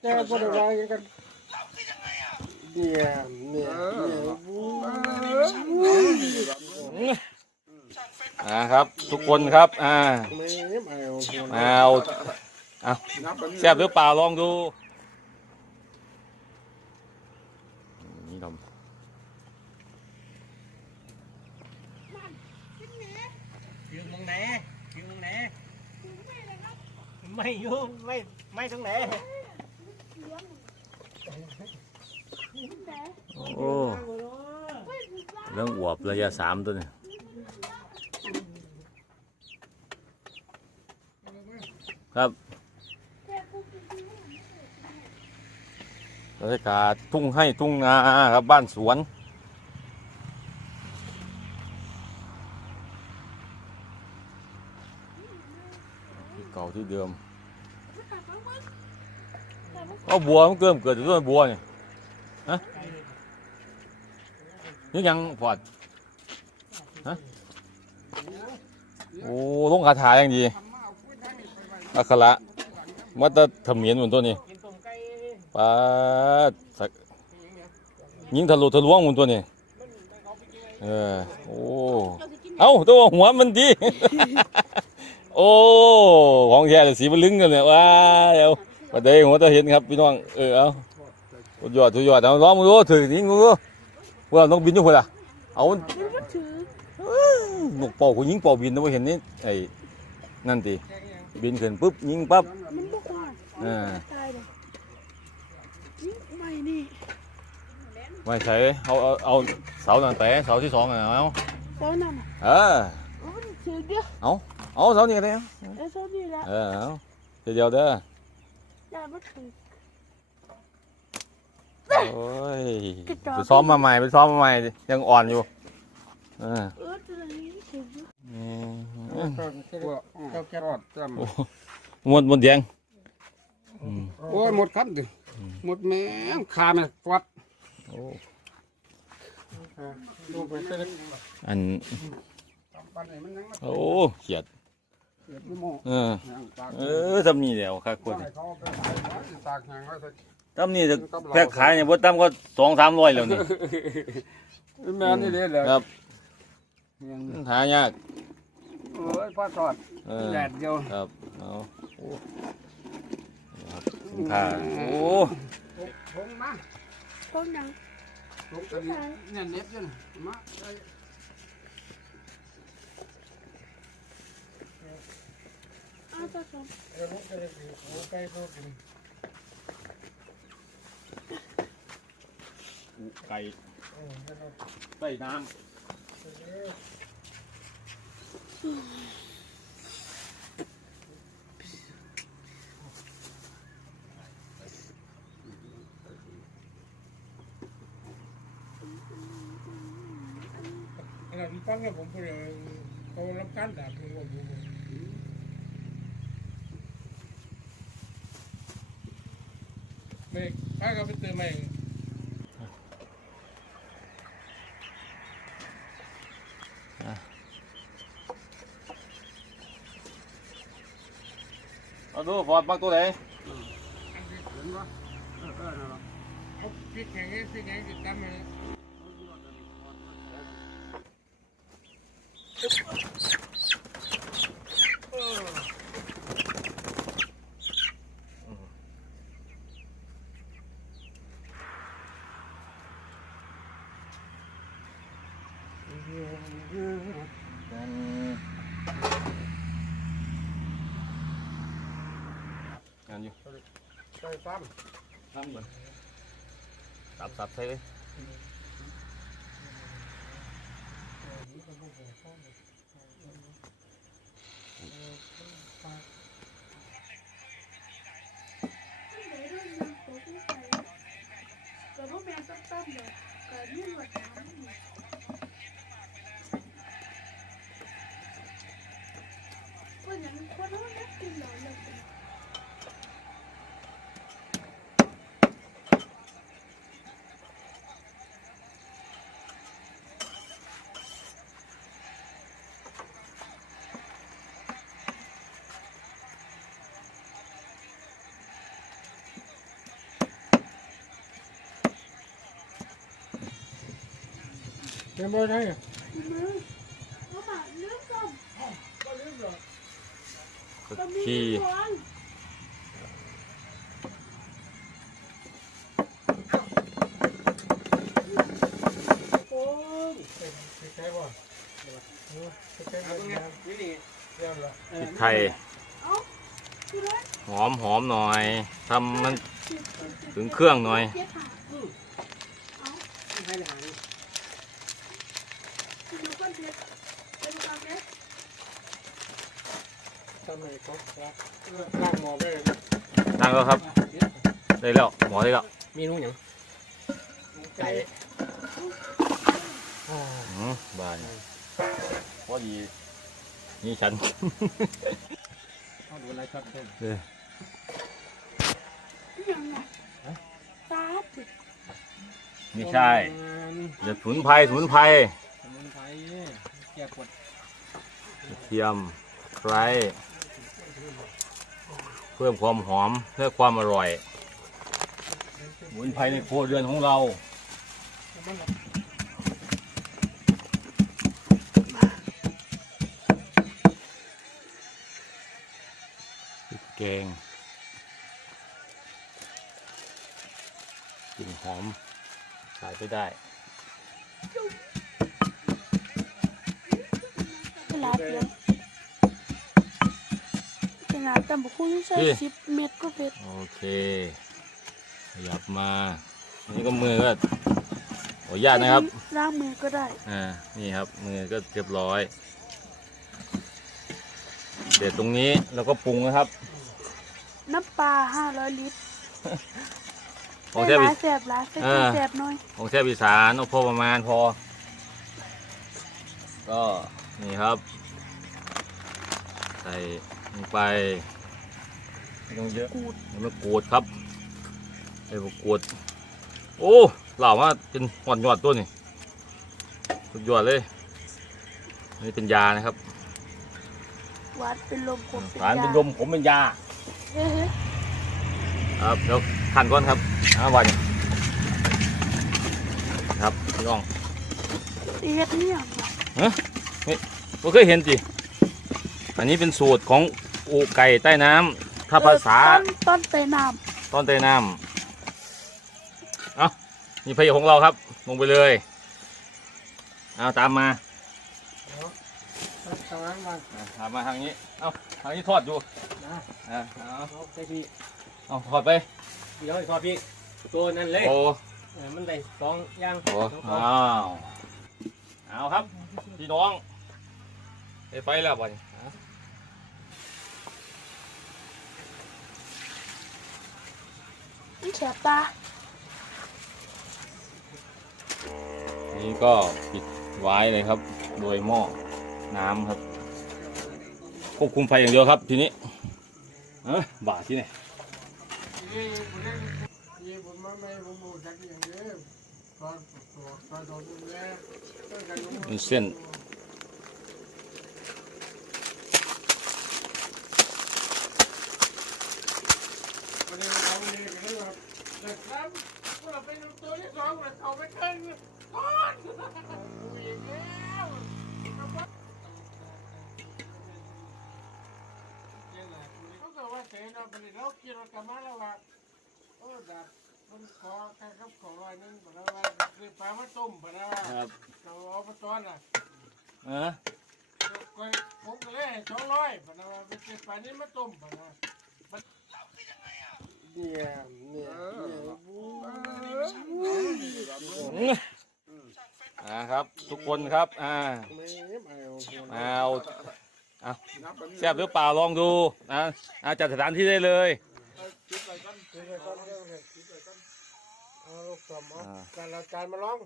แต่บ่ได้ว่าหยังกันเนี่ยเนี่ยเนี่ยอ่าครับ ทุกคนครับ อ่าแม่มาเอาหัวมาเอาเอาแซ่บหรือเปล่าลองดูนี่ดมยืนตรงไหนยืนตรงไหนไม่ยุ่งไม่ไม่ตรงไหน โอ้เรื่องอวบระยะสามตัวนี้ครับบรรยากาศทุ่งให้ทุ่งนาครับบ้านสวน ที่เก่าที่เดิมเอาบัวมันเกิมเกิดจากต้นบัวนี่ฮะ นี่ยังพอดฮะโอ้ลงคาถาอย่างดีอักขระมัตตเถมียนเหมือนตัวนี้กินต้มไก่ปาดสักยิงทะลุทะลวงเหมือนตัวนี้เออโอ้เอ้าตัวหัวมันดี โอ้ของแท้เลยสีมันลึงกันเนี่ยว้าเดี๋ยวประเดี๋ยวหัวตาเห็นครับพี่น้องเออเอาสุดยอดสุดยอดเอาร้องมือดูถือยิงมื อดูว่าน้องบินอยู่คนละเอานกเป่ากูยิงเป่าบินนะว่าเห็นนี่ไอ้นั่นตีบินขึ้นปุ๊บยิงปั๊บมันบ่ควาดเออตายเลยนี่ไม่นี่ไม่ใช่เอาเอาเอาเสานั่นแต่เสาที่สองอะเอาเจ้านั่นน่ะเออโอ้ยถือเดียวเอาเสานี่ก็ได้เอาเอ้ยเจ้านี่แหละเออเอาเดียวเด้ออย่ามาถือ โอ้ยกระจอกไปซ้อมมาใหม่ไปซ้อมมาใหม่ดิยังอ่อนอยู่เออเออตัวนี้ถือเดียวอืมเจ้าแก่รอดจ้ำหมดหมดแดงอืมโอ้ยหมดคันดิหมดแม่งขามันฟัดโอ้ดูไปเส้นอันปันนี่มันยังโอ้เขียดเกิดไม่โม่เออ ยังตากเออทำนี่เดียวครับคนให้เขาไปขายไว้ตากแห้งไว้ใส่ ทำนี่จะแพ็คขายเนี่ยบ่ตั้มก็สองสามร้อยแล้วนี่แม่นี่เด้แหละครับยังหายากโอ้ยป้าทอดเออแดดเดียวครับเอาโอ้ครับค่าโอ้ทงมาต้นยังทงกันเนี่ยเน็บอยู่นะมาใส่อ้าวเจ้าสองเออลูกจะได้กินโอ้ไก่ตัวกิน ไก่โอ้ยเราใส่น้ขนาดฟังแล้วผมก็เลยเขารับการด่าผมว่าผมไม่ใครก็ไปเติมให ม่ำเอาดูฟอดมักตัวไหนเอาพริกแห้งพริกแห้งติดตามมา งานอยู่ใส่ซ้ทำก่อนสับสับใส่เลยแต่ว่าแม่ต้องต้มเดี๋ยวเกิดนี่หมดน้ำนี่คนอย่างคนนู้นนักกินเหล้าเลย เป็นบ่ได้มือเอามาเนื้อส้มก็ลืมหรอกก็ก็มีขี้หวานโอ้ยใช่บ่ใช่บ่นี่เรื่องละพริกไทยหอมหอมหน่อยทำมันถึงเครื่องหน่อย ดค่ะเอาให้หลานคือดูก้อนเพชรเป็นความเพชรทำไมก็ครับล้างหม้อได้ตั้งแล้วครับได้แล้วหมอได้แล้วมีนู้อย่างไก่อ่าอืมบานพอดีนี่ฉัน เอาดูอะไรครับเพื่อนเด้อยังไงตาติไม่ใช่เดี๋ยวสมุนไพรสมุนไพรสมุนไพรแก้ปวด เทียมไคร้เพิ่มความหอมเพื่อความอร่อยสมุนไพรในครัวเรือนของเราพริกแกงกลิ่นหอมขายไปได้ ขนาดเดียวขนาดแต่บุคุณใช้พี่ สิบเม็ดก็เพชรโอเคขยับมาอันนี้ก็มือก็ขออนุญาตนะครับ ล้างมือก็ได้อ่า นี่ครับ มือก็เรียบร้อย เด็ดตรงนี้แล้วก็ปรุงนะครับ น้ำปลาห้าร้อยลิตรของใส่แท้หบิลายแสบหลายใส่เออแสบหน้อยของแท้บิสานเอาพอประมาณพอ ก็นี่ครับใส่ลงไปไม่ต้องเยอะกูดแล้วมะกรูดครับไอ้มะกรูดโอ้เหล่าว่าเป็นหอนยอดตัวนี่สุดยอดเลยอันนี่เป็นยานะครับหวานเป็นลมขมเป็นหวานเป็นยาลมผมเป็นยาเฮ้ยครับเดี๋ยวขันก่อนครับอ่าวันนี้ครับพี่น้องตีเฮ็ดเนี่ยงวะก็เคยเห็นสิ อันนี้เป็นสูตรของอูไก่ใต้น้ำถ้าภาษาเออต้นต้นเตยน้ตอนใต้น้ำเอานี่พระเอกของเราครับ ลงไปเลยเอาตามมาทางนั้นมาอะตามมาทางนี้เอาทางนี้ทอดอยู่นะอะเอาเอาใส่พี่เอาทอดไปเดี๋ยวทอดพี่ตัวนั่นเลยโอ้ เออมันได้สองอย่างโหสองตัวอ้าว เอาครับ พี่น้องไอ้ไฟแล้วบ่เนี่ยำมันแฉบตานี่ก็ปิดไว้เลยครับ โดยหม้อน้ำครับควบคุมไฟอย่างเดียวครับทีนี้เออบาทที่ไหนนี่ผมได้นี่ผมมาไม่ผมบูจักอย่างเดียวตอนตัวตอนตัวแรกก็กันเป็นเส้นวันนี้เราเนี่ยก็เลยแบบ แต่ครับเราเป็นตัวที่สองเราเขาไม่เคยทอดอีกแล้วเขาก็ว่าเสนาบดีเราคิดว่ากันมาแล้วว่าโอ้ดับมันขอแค่ครับขอร้อยนึงบอกแล้วว่าคือปลามาต้มบอกแล้วว่าครับเราเอาไปตอนน่ะเออ ก็ผมก็เลยให้สองร้อยบอกแล้วว่าไปเก็บปลานี้มาต้มบอกแล้วเนี่ยเนี่ยเนี่ย อ่าครับ ทุกคนครับ อ่าไม่ไม่เอาเอาเอาแซ่บหรือเปล่าลองดูนะอาจัดสถานที่ได้เลยการการมาลอง